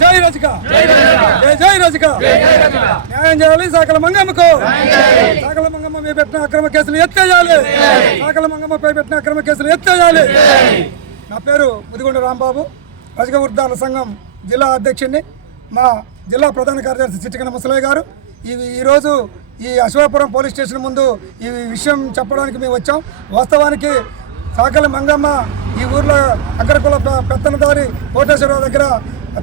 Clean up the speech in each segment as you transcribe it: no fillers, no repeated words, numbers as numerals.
జై రజక జై రజక న్యాయం చేయాలి సాకల మంగమ్మకు. సాకల మంగమ్మ మీద పెట్టిన అక్రమ కేసులు ఎత్తేయాలి. సాకల మంగమ్మపై పెట్టిన అక్రమ కేసులు ఎత్తేయాలి. నా పేరు ముదిగొండ రాంబాబు, రజక వృద్ధాల సంఘం జిల్లా అధ్యక్షుడిని. మా జిల్లా ప్రధాన కార్యదర్శి చిట్టికన ముసలయ్య గారు ఈరోజు ఈ అశ్వాపురం పోలీస్ స్టేషన్ ముందు ఈ విషయం చెప్పడానికి మేము వచ్చాం. వాస్తవానికి సాకల మంగమ్మ ఈ ఊర్లో అగ్రకుల పెత్తనదారి కోటేశ్వరరావు దగ్గర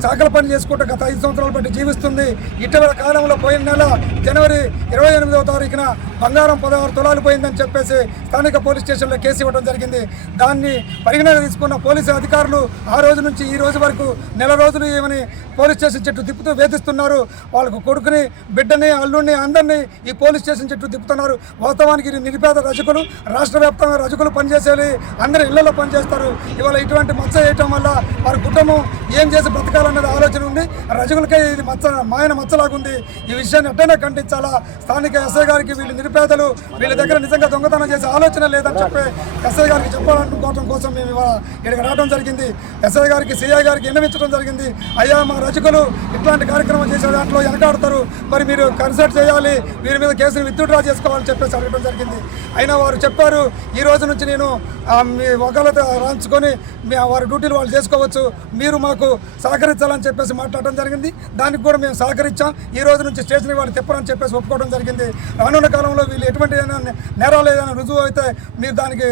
చాకల పని చేసుకుంటూ గత 5 సంవత్సరాల బట్టి జీవిస్తుంది. ఇటీవల కాలంలో పోయిన నెల జనవరి 28వ తారీఖున బంగారం 16 తులాలు పోయిందని చెప్పేసి స్థానిక పోలీస్ స్టేషన్లో కేసు ఇవ్వడం జరిగింది. దాన్ని పరిగణన తీసుకున్న పోలీసు అధికారులు ఆ రోజు నుంచి ఈ రోజు వరకు నెల రోజులు ఏమని పోలీస్ స్టేషన్ చుట్టూ తిప్పుతూ వేధిస్తున్నారు. వాళ్ళకు కొడుకుని, బిడ్డని, అల్లుడిని అందరినీ ఈ పోలీస్ స్టేషన్ చుట్టూ తిప్పుతున్నారు. వాస్తవానికి నిరుపేద రజకులు, రాష్ట్ర వ్యాప్తంగా రజకులు పనిచేసేది, అందరూ ఇళ్లలో పనిచేస్తారు. ఇవాళ ఇటువంటి మచ్చ వేయటం వల్ల వారి కుటుంబం ఏం చేసి బ్రతకాలన్నది ఆలోచన ఉంది. రజకులకే ఇది మాయన మచ్చలాగుంది. ఈ విషయాన్ని ఎట్టైనా ఖండించాలా. స్థానిక ఎస్ఐ గారికి వీళ్ళు నిరుపేదలు, వీళ్ళ దగ్గర నిజంగా దొంగతనం చేసే ఆలోచన లేదని చెప్పి ఎస్ఐ గారికి చెప్పాలనుకోవడం కోసం మేము ఇవాళ ఇక్కడికి రావడం జరిగింది. ఎస్ఐ గారికి, సిఐ గారికి విన్నవించడం జరిగింది. అయ్యా, మా రజకులు ఇట్లాంటి కార్యక్రమం చేసే దాంట్లో వెనకాడతారు, మరి మీరు కన్సల్ట్ చేయాలి, వీరి మీద కేసును విత్డ్రా చేసుకోవాలని చెప్పేసి అడగడం జరిగింది. అయినా వారు చెప్పారు, ఈ రోజు నుంచి నేను మీ వకాలత రాయించుకొని వారి డ్యూటీలు వాళ్ళు చేసుకోవచ్చు, మీరు మాకు సహకరించాలని చెప్పేసి మాట్లాడడం జరిగింది. దానికి కూడా మేము సహకరించాం. ఈ రోజు నుంచి స్టేషన్కి వాళ్ళు తిప్పరని చెప్పేసి ఒప్పుకోవడం జరిగింది. రానున్న కాలంలో వీళ్ళు ఎటువంటి నేరాలు ఏదైనా రుజువు అయితే మీరు దానికి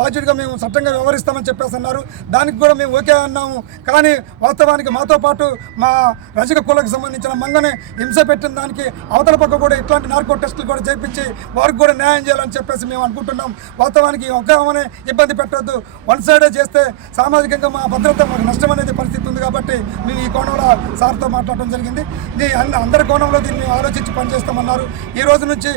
బాధ్యతగా మేము చట్టంగా వ్యవహరిస్తామని చెప్పేసి అన్నారు. దానికి కూడా మేము ఓకే అన్నాము. కానీ వాస్తవానికి మాతో పాటు మా రజక కులకు సంబంధించిన మంగని హింస పెట్టిన దానికి అవతల పక్క కూడా ఇట్లాంటి నార్కో టెస్టులు కూడా చేయించి వారికి కూడా న్యాయం చేయాలని చెప్పేసి మేము అనుకుంటున్నాం. వాస్తవానికి ఒక్క ఆమెనే ఇబ్బంది పెట్టద్దు. వన్ సైడే చేస్తే సామాజికంగా మా భద్రత మాకు నష్టం అనేది పరిస్థితి ఉంది. కాబట్టి మేము ఈ కోణంలో సార్తో మాట్లాడటం జరిగింది. అందరి కోణంలో దీన్ని ఆలోచించి పనిచేస్తామన్నారు. ఈ రోజు నుంచి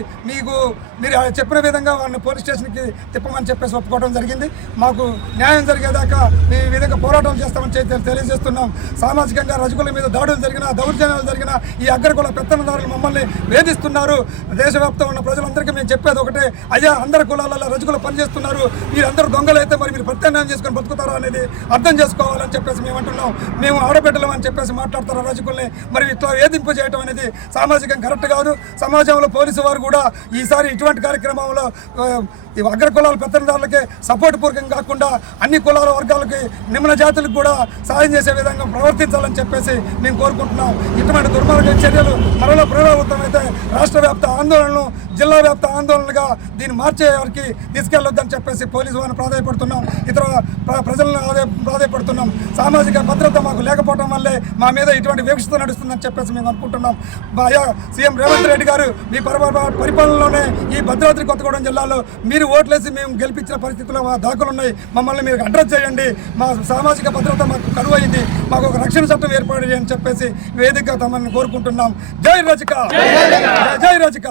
మీరు చెప్పిన విధంగా వాళ్ళని పోలీస్ స్టేషన్కి తిప్పమని చెప్పేసి ఒప్పుకోవడం జరిగింది. మాకు న్యాయం జరిగేదాకా మేము ఈ విధంగా పోరాటం చేస్తామని తెలియజేస్తున్నాం. సామాజికంగా రజకుల మీద దాడులు జరిగినా, దౌర్జన్యాలు జరిగినా ఈ అగ్రకుల పెత్తనదారులు మమ్మల్ని వేధిస్తున్నారు. దేశవ్యాప్తంగా ఉన్న ప్రజలందరికీ మేము చెప్పేది ఒకటే, అయ్యా, అందరి కులాలలో రజకులు పనిచేస్తున్నారు, మీరందరూ దొంగలు అయితే మరి మీరు ప్రత్యామ్నాయం చేసుకొని బతుకుతారా అనేది అర్థం చేసుకోవాలని చెప్పేసి మేము అంటున్నాం. మేము ఆడబిడ్డలం అని చెప్పేసి మాట్లాడతారు రజకుల్ని. మరి ఇట్లా వేధింపు చేయడం అనేది సామాజికం కరెక్ట్ కాదు. సమాజంలో పోలీసు వారు కూడా ఈసారి ఇటువంటి కార్యక్రమంలో అగ్రకులాల పెత్తనదారులకే సపోర్ట్ పూర్వకం కాకుండా అన్ని కులాల వర్గాలకి, నిమ్న జాతులకు కూడా సాయం చేసే విధంగా ప్రవర్తించాలని చెప్పేసి మేము కోరుకుంటున్నాం. ఇటువంటి దుర్మార్గ చర్యలు మరలా పునరావృతం అయితే రాష్ట్ర వ్యాప్త ఆందోళనలు, జిల్లా వ్యాప్త ఆందోళనగా దీన్ని మార్చే వారికి తీసుకెళ్లొద్దని చెప్పేసి పోలీసు వారిని ప్రాధాయపడుతున్నాం. ఇతర ప్రజలను ప్రాధాయపడుతున్నాం. సామాజిక భద్రత మాకు లేకపోవడం వల్లే మా మీద ఇటువంటి వివక్షత నడుస్తుందని చెప్పేసి మేము అనుకుంటున్నాం. సీఎం రేవంత్ రెడ్డి గారు మీ పరిపాలనలోనే ఈ భద్రాద్రి కొత్తగూడెం జిల్లాలో మీరు ఓట్లేసి మేము గెలిపించిన పరిస్థితుల్లో మా దాఖలు ఉన్నాయి. మమ్మల్ని మీరు అడ్రస్ చేయండి. మా సామాజిక భద్రత మాకు కరువైంది, మాకు ఒక రక్షణ చట్టం ఏర్పడి అని చెప్పేసి వేదికగా తమని కోరుకుంటున్నాం. జై రజక, జై రజక.